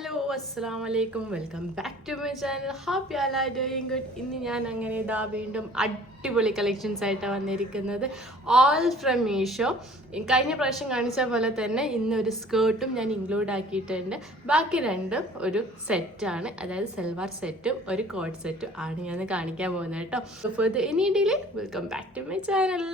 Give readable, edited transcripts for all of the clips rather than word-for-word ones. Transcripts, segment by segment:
Hello അസ്സാം വലൈക്കും welcome back to my channel. Happy all are doing good. ഇന്ന് ഞാൻ അങ്ങനെ ഇതാ വീണ്ടും അടിപൊളി കളക്ഷൻസ് ആയിട്ടാണ് വന്നിരിക്കുന്നത്. All from Meesho. കഴിഞ്ഞ പ്രാവശ്യം കാണിച്ച പോലെ തന്നെ ഇന്നൊരു സ്കേർട്ടും ഞാൻ ഇൻക്ലൂഡ് ആക്കിയിട്ടുണ്ട്. ബാക്കി രണ്ടും ഒരു സെറ്റാണ്, അതായത് സൽവാർ സെറ്റും ഒരു കോട്ട് സെറ്റും ആണ് ഞാൻ കാണിക്കാൻ പോകുന്നത് കേട്ടോ. For the any delay welcome back to my channel.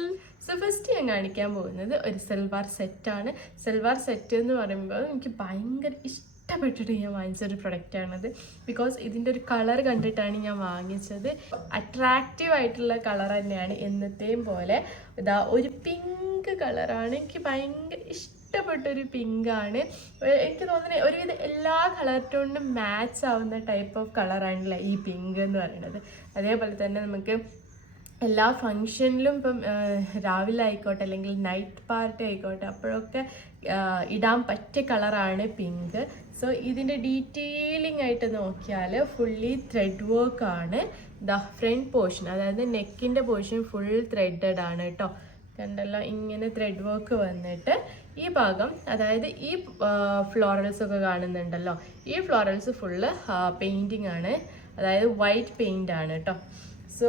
So first ഞാൻ കാണിക്കാൻ പോകുന്നത് ഒരു സൽവാർ സെറ്റാണ്. സൽവാർ സെറ്റ് എന്ന് പറയുമ്പോൾ എനിക്ക് ഭയങ്കര ഇഷ്ടപ്പെട്ടിട്ട് ഞാൻ വാങ്ങിച്ചൊരു പ്രൊഡക്റ്റാണത്. ബിക്കോസ് ഇതിൻ്റെ ഒരു കളർ കണ്ടിട്ടാണ് ഞാൻ വാങ്ങിച്ചത്. അട്രാക്റ്റീവ് ആയിട്ടുള്ള കളർ തന്നെയാണ്, എന്നത്തെയും പോലെ ഇതാ ഒരു പിങ്ക് കളറാണ്. എനിക്ക് ഭയങ്കര ഇഷ്ടപ്പെട്ടൊരു പിങ്കാണ്. എനിക്ക് തോന്നുന്നത് ഒരുവിധം എല്ലാ കളർ ടോണിനും മാച്ച് ആവുന്ന ടൈപ്പ് ഓഫ് കളറാണല്ലേ ഈ പിങ്ക് എന്ന് പറയുന്നത്. അതേപോലെ തന്നെ നമുക്ക് എല്ലാ ഫങ്ഷനിലും ഇപ്പം രാവിലെ ആയിക്കോട്ടെ അല്ലെങ്കിൽ നൈറ്റ് പാർട്ടി ആയിക്കോട്ടെ അപ്പോഴൊക്കെ ഇടാൻ പറ്റിയ കളറാണ് പിങ്ക്. സോ ഇതിൻ്റെ ഡീറ്റെയിലിംഗ് ആയിട്ട് നോക്കിയാൽ ഫുള്ളി ത്രെഡ് വർക്കാണ്. ദ ഫ്രണ്ട് പോർഷൻ, അതായത് നെക്കിൻ്റെ പോർഷൻ ഫുൾ ത്രെഡഡ് ആണ് കേട്ടോ. കണ്ടല്ലോ, ഇങ്ങനെ ത്രെഡ് വർക്ക് വന്നിട്ട് ഈ ഭാഗം, അതായത് ഈ ഫ്ലോറൽസ് ഒക്കെ കാണുന്നുണ്ടല്ലോ, ഈ ഫ്ലോറൽസ് ഫുള്ള് പെയിൻറ്റിങ് ആണ്, അതായത് വൈറ്റ് പെയിൻ്റ് ആണ് കേട്ടോ. സോ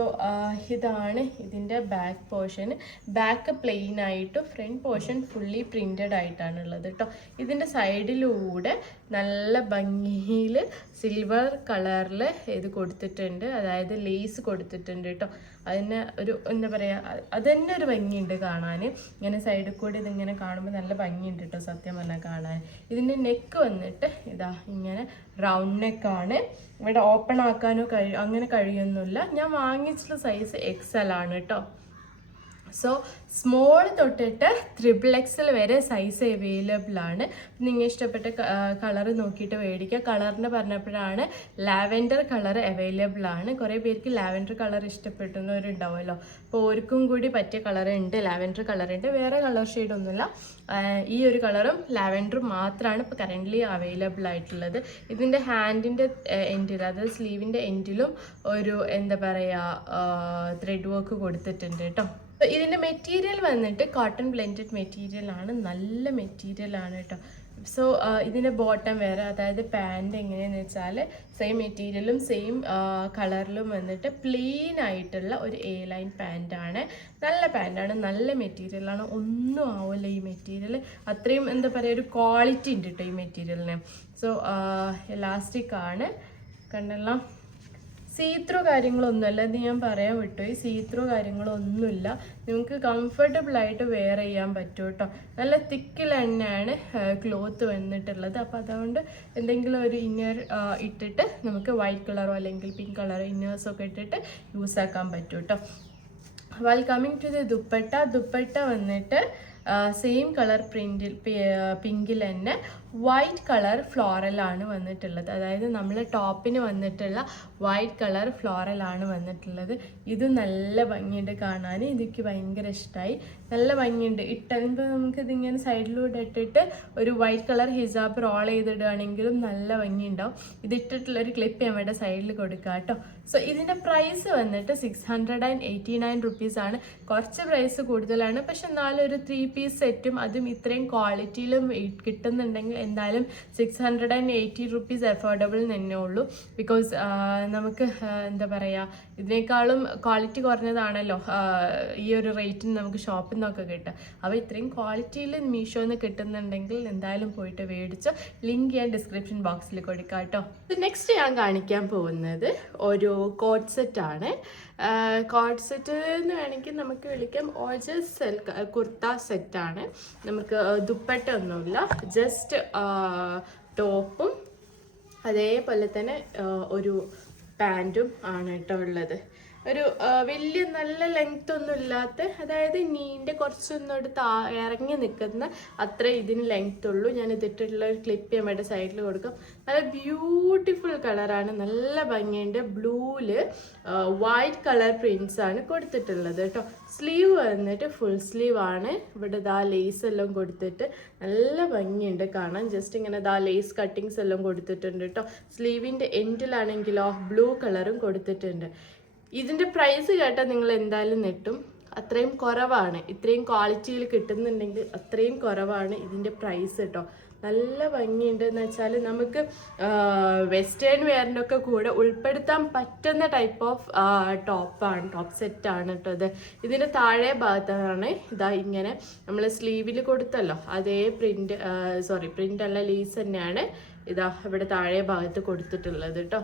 ഇതാണ് ഇതിൻ്റെ ബാക്ക് പോർഷൻ. ബാക്ക് പ്ലെയിൻ ആയിട്ടും ഫ്രണ്ട് പോർഷൻ ഫുള്ളി പ്രിൻറ്റഡ് ആയിട്ടാണ് ഉള്ളത് കേട്ടോ. ഇതിൻ്റെ സൈഡിലൂടെ നല്ല ഭംഗിയിൽ സിൽവർ കളറിൽ ഇത് കൊടുത്തിട്ടുണ്ട്, അതായത് ലേസ് കൊടുത്തിട്ടുണ്ട് കേട്ടോ. അതിന് ഒരു എന്താ പറയുക, അത് തന്നെ ഒരു ഭംഗിയുണ്ട് കാണാൻ. ഇങ്ങനെ സൈഡിൽ കൂടി ഇതിങ്ങനെ കാണുമ്പോൾ നല്ല ഭംഗിയുണ്ട് കേട്ടോ, സത്യം പറഞ്ഞാൽ കാണാൻ. ഇതിൻ്റെ നെക്ക് വന്നിട്ട് ഇതാ ഇങ്ങനെ റൗണ്ട് നെക്കാണ്. ഇവിടെ ഓപ്പൺ ആക്കാനോ അങ്ങനെ കഴിയൊന്നുമില്ല. ഞാൻ വാങ്ങിച്ചിട്ടുള്ള സൈസ് XL ആണ് കേട്ടോ. സോ സ്മോൾ തൊട്ടിട്ട് XXL വരെ സൈസ് അവൈലബിൾ ആണ്. നിങ്ങൾ ഇഷ്ടപ്പെട്ട കളർ നോക്കിയിട്ട് മേടിക്കുക. കളറിന് പറഞ്ഞപ്പോഴാണ് ലാവെൻഡർ കളർ അവൈലബിൾ ആണ്. കുറേ പേർക്ക് ലാവെൻഡർ കളർ ഇഷ്ടപ്പെടുന്നവരുണ്ടാവുമല്ലോ, അപ്പോൾ ഓർക്കും കൂടി പറ്റിയ കളർ ഉണ്ട്, ലാവെൻഡർ കളർ ഉണ്ട്. വേറെ കളർ ഷെയ്ഡൊന്നുമില്ല, ഈ ഒരു കളറും ലാവെൻഡറും മാത്രമാണ് ഇപ്പോൾ കറൻ്റ്ലി അവൈലബിൾ ആയിട്ടുള്ളത്. ഇതിൻ്റെ ഹാൻഡിൻ്റെ എൻഡിൽ, അതായത് സ്ലീവിൻ്റെ എൻഡിലും ഒരു എന്താ പറയുക ത്രെഡ് വർക്ക് കൊടുത്തിട്ടുണ്ട് കേട്ടോ. ഇതിൻ്റെ മെറ്റീരിയൽ വന്നിട്ട് കോട്ടൺ ബ്ലെൻഡഡ് മെറ്റീരിയൽ ആണ്, നല്ല മെറ്റീരിയൽ ആണ് കേട്ടോ. സോ ഇതിൻ്റെ ബോട്ടം വേറെ, അതായത് പാൻറ് എങ്ങനെയാണെന്ന് വെച്ചാൽ സെയിം മെറ്റീരിയലും സെയിം കളറിലും വന്നിട്ട് പ്ലെയിൻ ആയിട്ടുള്ള ഒരു A ലൈൻ പാൻറ്റാണ്. നല്ല പാൻറ്റാണ്, നല്ല മെറ്റീരിയലാണ്, ഒന്നും ആവില്ല ഈ മെറ്റീരിയൽ. അത്രയും എന്താ പറയുക, ഒരു ക്വാളിറ്റി ഉണ്ട് കേട്ടോ ഈ മെറ്റീരിയലിന്. സോ എലാസ്റ്റിക് ആണ്, കണ്ടല്ലോ. സീത്രോ കാര്യങ്ങളൊന്നുമല്ല, ഇത് ഞാൻ പറയാൻ വിട്ടുപോയി. സീത്രോ കാര്യങ്ങളൊന്നുമില്ല, നിങ്ങൾക്ക് കംഫർട്ടബിളായിട്ട് വെയർ ചെയ്യാൻ പറ്റും കേട്ടോ. നല്ല തിക്കിൽ തന്നെയാണ് ക്ലോത്ത് വന്നിട്ടുള്ളത്. അപ്പോൾ അതുകൊണ്ട് എന്തെങ്കിലും ഒരു ഇന്നർ ഇട്ടിട്ട് നമുക്ക് വൈറ്റ് കളറോ അല്ലെങ്കിൽ പിങ്ക് കളറോ ഇന്നേഴ്സൊക്കെ ഇട്ടിട്ട് യൂസ് ആക്കാൻ പറ്റും കേട്ടോ. Well coming to the dupatta വന്നിട്ട് സെയിം കളർ പ്രിൻറ്റിൽ പിങ്കിൽ തന്നെ വൈറ്റ് കളർ ഫ്ലോറലാണ് വന്നിട്ടുള്ളത്. അതായത് നമ്മൾ ടോപ്പിന് വന്നിട്ടുള്ള വൈറ്റ് കളർ ഫ്ലോറലാണ് വന്നിട്ടുള്ളത്. ഇത് നല്ല ഭംഗിയുണ്ട് കാണാൻ, ഇതെനിക്ക് ഭയങ്കര ഇഷ്ടമായി. നല്ല ഭംഗിയുണ്ട് ഇട്ടുമ്പോൾ നമുക്കിതിങ്ങനെ സൈഡിലൂടെ ഇട്ടിട്ട് ഒരു വൈറ്റ് കളർ ഹിജാബ് റോൾ ചെയ്തിടുകയാണെങ്കിലും നല്ല ഭംഗിയുണ്ടാവും. ഇതിട്ടിട്ടുള്ളൊരു ക്ലിപ്പ് ഞാൻ ഇവിടെ സൈഡിൽ കൊടുക്കാം കേട്ടോ. സോ ഇതിൻ്റെ പ്രൈസ് വന്നിട്ട് 689 റുപ്പീസാണ്. കുറച്ച് പ്രൈസ് കൂടുതലാണ്, പക്ഷെ എന്നാലും ഒരു 3 പീസ് സെറ്റും അതും ഇത്രയും ക്വാളിറ്റിയിലും കിട്ടുന്നുണ്ടെങ്കിൽ എന്തായാലും 680 റുപ്പീസ് അഫോർഡബിൾ തന്നെ ഉള്ളൂ. ബിക്കോസ് നമുക്ക് എന്താ പറയുക, ഇതിനേക്കാളും ക്വാളിറ്റി കുറഞ്ഞതാണല്ലോ ഈ ഒരു റേറ്റിന് നമുക്ക് ഷോപ്പിൽ നിന്നൊക്കെ കിട്ടുക. അപ്പോൾ ഇത്രയും ക്വാളിറ്റിയിൽ മീഷോന്ന് കിട്ടുന്നുണ്ടെങ്കിൽ എന്തായാലും പോയിട്ട് മേടിച്ചോ. ലിങ്ക് ഞാൻ ഡിസ്ക്രിപ്ഷൻ ബോക്സിൽ കൊടുക്കാം കേട്ടോ. നെക്സ്റ്റ് ഞാൻ കാണിക്കാൻ പോകുന്നത് ഒരു കോട്ട് സെറ്റാണ്. കോട്ട് സെറ്റ് എന്ന് വേണമെങ്കിൽ നമുക്ക് വിളിക്കാം, ഓജസ് കുർത്ത സെറ്റാണ്. നമുക്ക് ദുപ്പട്ട ഒന്നുമില്ല, ജസ്റ്റ് ടോപ്പും അതേപോലെ തന്നെ ഒരു പാൻറ്റും ആണ് കേട്ടോ ഉള്ളത്. ഒരു വലിയ നല്ല ലെങ്ത് ഒന്നും ഇല്ലാത്ത, അതായത് നീൻ്റെ കുറച്ചൊന്നോട് ഇറങ്ങി നിൽക്കുന്ന അത്ര ഇതിന് ലെങ്ത് ഉള്ളൂ. ഞാൻ ഇതിട്ടുള്ള ഒരു ക്ലിപ്പ് നമ്മുടെ സൈഡിൽ കൊടുക്കാം. നല്ല ബ്യൂട്ടിഫുൾ കളറാണ്, നല്ല ഭംഗിയുണ്ട്. ബ്ലൂവിൽ വൈറ്റ് കളർ പ്രിൻസ് ആണ് കൊടുത്തിട്ടുള്ളത് കേട്ടോ. സ്ലീവ് വന്നിട്ട് ഫുൾ സ്ലീവ് ആണ്. ഇവിടെ ദാ ലേസ് എല്ലാം കൊടുത്തിട്ട് നല്ല ഭംഗിയുണ്ട് കാണാൻ. ജസ്റ്റ് ഇങ്ങനെ ദാ ലേസ് കട്ടിങ്സ് എല്ലാം കൊടുത്തിട്ടുണ്ട് കേട്ടോ. സ്ലീവിൻ്റെ എൻഡിലാണെങ്കിലോ ബ്ലൂ കളറും കൊടുത്തിട്ടുണ്ട്. ഇതിൻ്റെ പ്രൈസ് കേട്ടാൽ നിങ്ങൾ എന്തായാലും നെട്ടും, അത്രയും കുറവാണ്. ഇത്രയും ക്വാളിറ്റിയിൽ കിട്ടുന്നുണ്ടെങ്കിൽ അത്രയും കുറവാണ് ഇതിൻ്റെ പ്രൈസ് കേട്ടോ. നല്ല ഭംഗിയുണ്ട്. എന്ന് വെച്ചാൽ നമുക്ക് വെസ്റ്റേൺ വെയറിൻ്റെ ഒക്കെ കൂടെ ഉൾപ്പെടുത്താൻ പറ്റുന്ന ടൈപ്പ് ഓഫ് ടോപ്പ് സെറ്റാണ് കേട്ടോ ഇത്. ഇതിൻ്റെ താഴെ ഭാഗത്താണ് ഇതാ ഇങ്ങനെ നമ്മൾ സ്ലീവിൽ കൊടുത്തല്ലോ അതേ പ്രിൻ്റ് അല്ല, ലീസ് തന്നെയാണ് ഇതാ ഇവിടെ താഴെ ഭാഗത്ത് കൊടുത്തിട്ടുള്ളത് കേട്ടോ.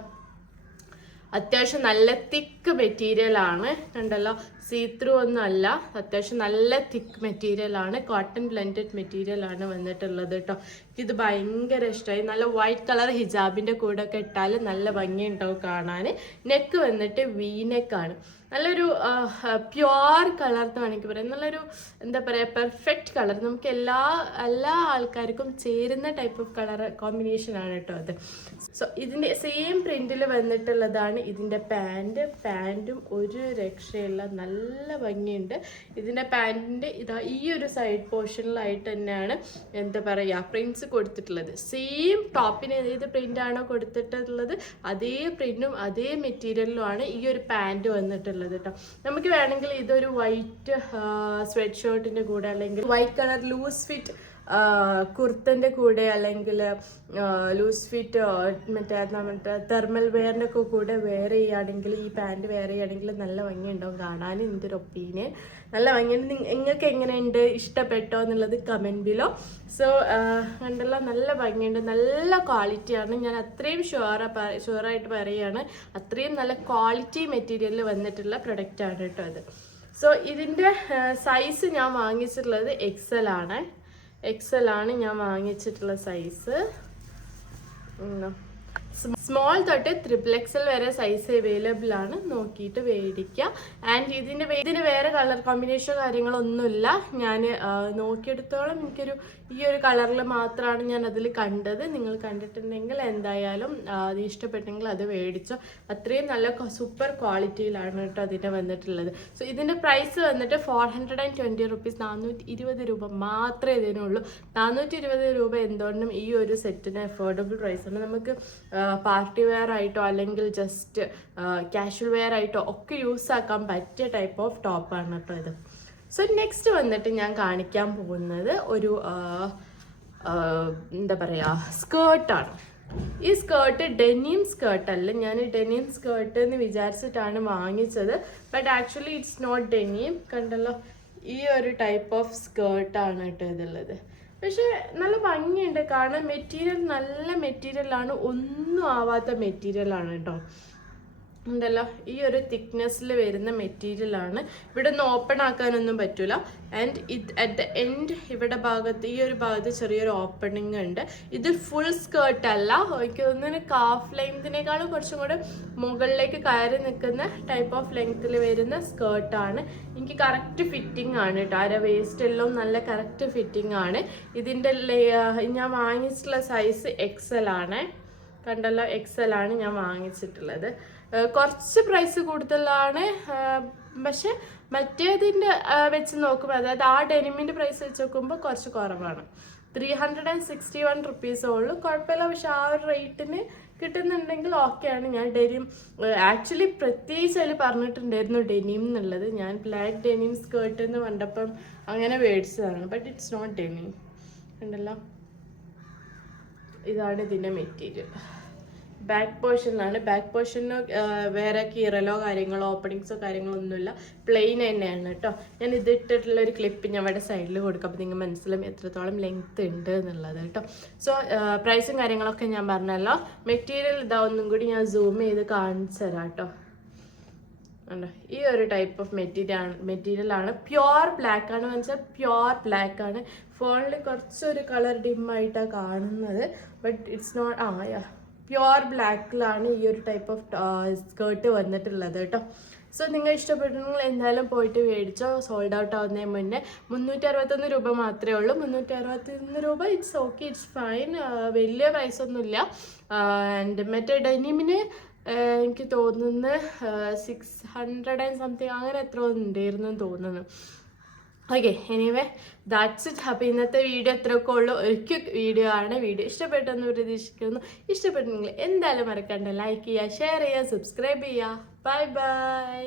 അത്യാവശ്യം നല്ല തിക്ക് മെറ്റീരിയൽ ആണ്, കണ്ടല്ലോ, സീ ത്രൂ ഒന്നും അല്ല, അത്യാവശ്യം നല്ല തിക്ക് മെറ്റീരിയൽ ആണ്, കോട്ടൺ ബ്ലെൻഡഡ് മെറ്റീരിയൽ ആണ് വന്നിട്ടുള്ളത് കേട്ടോ. ഇത് ഭയങ്കര ഇഷ്ടമായി. നല്ല വൈറ്റ് കളർ ഹിജാബിൻ്റെ കൂടെ ഒക്കെ ഇട്ടാൽ നല്ല ഭംഗിയുണ്ടാവും കാണാൻ. നെക്ക് വന്നിട്ട് വി നെക്കാണ്. നല്ലൊരു പ്യുവർ കളർ എന്ന് വേണമെങ്കിൽ പറയാം. നല്ലൊരു എന്താ പറയുക, പെർഫെക്റ്റ് കളർ. നമുക്ക് എല്ലാ ആൾക്കാർക്കും ചേരുന്ന ടൈപ്പ് ഓഫ് കളർ കോമ്പിനേഷൻ ആണ് കേട്ടോ അത്. സോ ഇതിൻ്റെ സെയിം പ്രിന്റിൽ വന്നിട്ടുള്ളതാണ് ഇതിൻ്റെ പാൻറ്റും ഒരു രക്ഷയുള്ള നല്ല ഭംഗിയുണ്ട്. ഇതിൻ്റെ പാൻറ്റിൻ്റെ ഇതാ ഈ ഒരു സൈഡ് പോർഷനിലായിട്ട് തന്നെയാണ് എന്താ പറയുക പ്രിൻറ്റ്സ് കൊടുത്തിട്ടുള്ളത്. സെയിം ടോപ്പിന് ഏത് പ്രിൻ്റാണോ കൊടുത്തിട്ടുള്ളത് അതേ പ്രിൻറ്റും അതേ മെറ്റീരിയലിലുമാണ് ഈ ഒരു പാൻറ്റ് വന്നിട്ടുള്ളത് കേട്ടോ. നമുക്ക് വേണമെങ്കിൽ ഇതൊരു വൈറ്റ് സ്വെറ്റ് ഷർട്ടിൻ്റെ കൂടെ അല്ലെങ്കിൽ വൈറ്റ് കളർ ലൂസ് ഫിറ്റ് കുർത്തൻ്റെ കൂടെ അല്ലെങ്കിൽ ലൂസ് ഫിറ്റ് മറ്റേ തെർമൽ വെയറിൻ്റെ ഒക്കെ കൂടെ വെയർ ചെയ്യുകയാണെങ്കിൽ, ഈ പാൻറ്റ് വെയർ ചെയ്യുകയാണെങ്കിൽ നല്ല ഭംഗിയുണ്ടാവും കാണാൻ. എൻ്റെ ഒരു ഒപ്പീനിയൻ നല്ല ഭംഗിയുണ്ട്. നിങ്ങൾക്ക് എങ്ങനെയുണ്ട്, ഇഷ്ടപ്പെട്ടോ എന്നുള്ളത് കമൻറ്റ് ബിലോ. സോ കണ്ടല്ലോ, നല്ല ഭംഗിയുണ്ട്, നല്ല ക്വാളിറ്റിയാണ്. ഞാൻ അത്രയും ഷുവറായിട്ട് പറയുകയാണ്, അത്രയും നല്ല ക്വാളിറ്റി മെറ്റീരിയലിൽ വന്നിട്ടുള്ള പ്രൊഡക്റ്റാണ് കേട്ടോ അത്. സോ ഇതിൻ്റെ സൈസ് ഞാൻ വാങ്ങിച്ചിട്ടുള്ളത് എക്സൽ ആണ് ഞാൻ വാങ്ങിച്ചിട്ടുള്ള സൈസ്. സ്മോൾ തൊട്ട് XXL വരെ സൈസ് അവൈലബിൾ ആണ്, നോക്കിയിട്ട് മേടിക്കുക. ആൻഡ് ഇതിന് വേറെ കളർ കോമ്പിനേഷനോ കാര്യങ്ങളൊന്നുമില്ല. ഞാൻ നോക്കിയെടുത്തോളം ഈ ഒരു കളറിൽ മാത്രമാണ് ഞാൻ അതിൽ കണ്ടത്. നിങ്ങൾ കണ്ടിട്ടുണ്ടെങ്കിൽ എന്തായാലും അത് ഇഷ്ടപ്പെട്ടെങ്കിൽ അത് മേടിച്ചോ. അത്രയും നല്ല സൂപ്പർ ക്വാളിറ്റിയിലാണ് കേട്ടോ അതിൻ്റെ വന്നിട്ടുള്ളത്. സോ ഇതിൻ്റെ പ്രൈസ് വന്നിട്ട് 420 റുപ്പീസ്, 420 രൂപ മാത്രമേ ഇതിനുള്ളൂ. 420 രൂപ എന്തുകൊണ്ടും ഈ ഒരു സെറ്റിന് അഫോർഡബിൾ പ്രൈസാണ്. നമുക്ക് പാർട്ടി വെയർ ആയിട്ടോ അല്ലെങ്കിൽ ജസ്റ്റ് കാഷ്വൽ വെയർ ആയിട്ടോ ഒക്കെ യൂസ് ആക്കാൻ പറ്റിയ ടൈപ്പ് ഓഫ് ടോപ്പാണ് കേട്ടോ ഇത്. സോ നെക്സ്റ്റ് വന്നിട്ട് ഞാൻ കാണിക്കാൻ പോകുന്നത് ഒരു എന്താ പറയുക സ്കേർട്ടാണ്. ഈ സ്കേർട്ട് ഡെനിം സ്കേർട്ടല്ല, ഞാൻ ഡെനിം സ്കേർട്ട് എന്ന് വിചാരിച്ചിട്ടാണ് വാങ്ങിച്ചത്. But actually it's not denim. കണ്ടല്ലോ, ഈ ഒരു ടൈപ്പ് ഓഫ് സ്കേർട്ടാണ് കേട്ടോ ഇതുള്ളത്. പക്ഷെ നല്ല ഭംഗിയുണ്ട് കാണാൻ. മെറ്റീരിയൽ നല്ല മെറ്റീരിയലാണ്, ഒന്നും ആവാത്ത മെറ്റീരിയലാണ് കേട്ടോ. ഉണ്ടല്ലോ, ഈ ഒരു തിക്നെസ്സിൽ വരുന്ന മെറ്റീരിയലാണ്. ഇവിടെ നിന്ന് ഓപ്പൺ ആക്കാനൊന്നും പറ്റില്ല. ആൻഡ് അറ്റ് ദ എൻഡ് ഇവിടെ ഭാഗത്ത് ഈ ഒരു ഭാഗത്ത് ചെറിയൊരു ഓപ്പണിങ് ഉണ്ട്. ഇത് ഫുൾ സ്കേർട്ട് അല്ല, എനിക്ക് തോന്നുന്നു കാഫ് ലെങ്തിനേക്കാളും കുറച്ചും കൂടെ മുകളിലേക്ക് കയറി നിൽക്കുന്ന ടൈപ്പ് ഓഫ് ലെങ്ത്തിൽ വരുന്ന സ്കേർട്ടാണ്. എനിക്ക് കറക്റ്റ് ഫിറ്റിംഗ് ആണ് കേട്ടോ. അര വേസ്റ്റ് എല്ലാം നല്ല കറക്റ്റ് ഫിറ്റിംഗ് ആണ്. ഇതിൻ്റെ ഞാൻ വാങ്ങിച്ചിട്ടുള്ള സൈസ് XL ആണ്. കണ്ടല്ലോ, XL ആണ് ഞാൻ വാങ്ങിച്ചിട്ടുള്ളത്. കുറച്ച് പ്രൈസ് കൂടുതലാണ്, പക്ഷെ മറ്റേതിൻ്റെ വെച്ച് നോക്കുമ്പോൾ, അതായത് ആ ഡെനിമിൻ്റെ പ്രൈസ് വെച്ച് നോക്കുമ്പോൾ കുറച്ച് കുറവാണ്. 361 റുപ്പീസേ ഉള്ളൂ. കുഴപ്പമില്ല, പക്ഷെ ആ ഒരു റേറ്റിന് കിട്ടുന്നുണ്ടെങ്കിൽ ഓക്കെയാണ്. ഞാൻ ഡെനിം ആക്ച്വലി പ്രത്യേകിച്ച് അതിൽ പറഞ്ഞിട്ടുണ്ടായിരുന്നു ഡെനിം എന്നുള്ളത്. ഞാൻ ബ്ലാക്ക് ഡെനിം സ്കേർട്ട് എന്ന് കണ്ടപ്പം അങ്ങനെ മേടിച്ചതാണ്. But it's not denim. ഉണ്ടല്ലോ, ഇതാണ് ഇതിൻ്റെ മെറ്റീരിയൽ. ബാക്ക് പോർഷനിലാണ്. ബാക്ക് പോർഷന് വേറെ കീറലോ കാര്യങ്ങളോ ഓപ്പണിങ്സോ കാര്യങ്ങളോ ഒന്നുമില്ല, പ്ലെയിൻ തന്നെയാണ് കേട്ടോ. ഞാൻ ഇതിട്ടിട്ടുള്ള ഒരു ക്ലിപ്പ് ഞാൻ ഇവിടെ സൈഡിൽ കൊടുക്കാം, അപ്പോൾ നിങ്ങൾ മനസ്സിലാവും എത്രത്തോളം ലെങ്ത് ഉണ്ട് എന്നുള്ളത് കേട്ടോ. സോ പ്രൈസും കാര്യങ്ങളൊക്കെ ഞാൻ പറഞ്ഞല്ലോ. മെറ്റീരിയൽ ഇതാ ഒന്നും കൂടി ഞാൻ സൂം ചെയ്ത് കാണിച്ചു തരാം കേട്ടോ. ഉണ്ടോ, ഈ ഒരു ടൈപ്പ് ഓഫ് മെറ്റീരിയലാണ്. പ്യുവർ ബ്ലാക്ക് ആണ്, വെച്ചാൽ പ്യുവർ ബ്ലാക്ക് ആണ്. ഫോണിൽ കുറച്ചൊരു കളർ ഡിമ്മായിട്ടാണ് കാണുന്നത്, ബട്ട് ഇറ്റ്സ് നോട്ട് പ്യുവർ ബ്ലാക്കിലാണ് ഈ ഒരു ടൈപ്പ് ഓഫ് സ്കേർട്ട് വന്നിട്ടുള്ളത് കേട്ടോ. സോ നിങ്ങൾ ഇഷ്ടപ്പെട്ടെങ്കിൽ എന്തായാലും പോയിട്ട് മേടിച്ചോ. സോൾഡ് ഔട്ട് ആവുന്നതിന് മുന്നേ 361 രൂപ മാത്രമേ ഉള്ളൂ. 361 രൂപ, ഇറ്റ്സ് ഓക്കെ, ഇറ്റ്സ് ഫൈൻ. വലിയ പ്രൈസൊന്നുമില്ല. ആൻഡ് മറ്റേ ഡെനിമിന് എനിക്ക് തോന്നുന്നു 600 and something അങ്ങനെ എത്ര ഉണ്ടായിരുന്നു തോന്നുന്നു. Okay, anyway that's it. അപ്പോൾ ഇന്നത്തെ വീഡിയോ എത്രയൊക്കെ ഉള്ളൂ, ഒരു വീഡിയോ ആണ്. വീഡിയോ ഇഷ്ടപ്പെട്ടെന്ന് പ്രതീക്ഷിക്കുന്നു. ഇഷ്ടപ്പെട്ടെങ്കിൽ എന്തായാലും മറക്കണ്ട ലൈക്ക് ചെയ്യുക, ഷെയർ ചെയ്യുക, സബ്സ്ക്രൈബ് ചെയ്യുക. Bye bye.